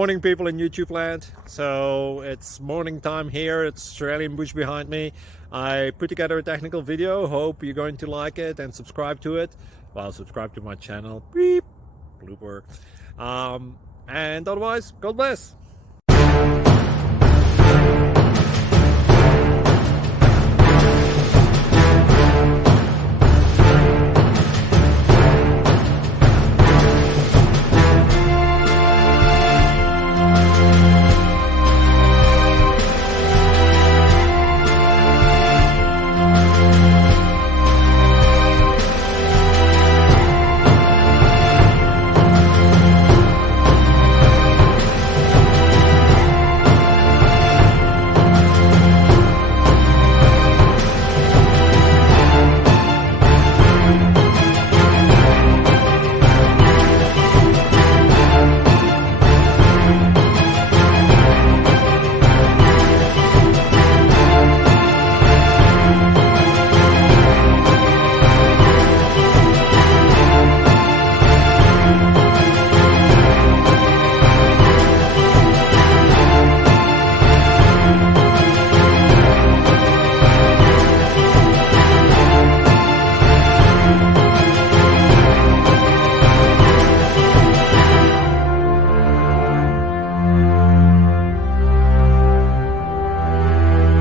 Morning people in YouTube land. So it's morning time here. It's Australian bush behind me. I put together a technical video. Hope you're going to like it and subscribe to it. Well, subscribe to my channel. Beep. Blooper. And otherwise, God bless.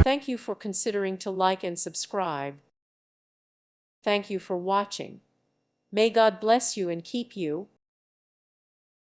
Thank you for considering to like and subscribe. Thank you for watching. May God bless you and keep you.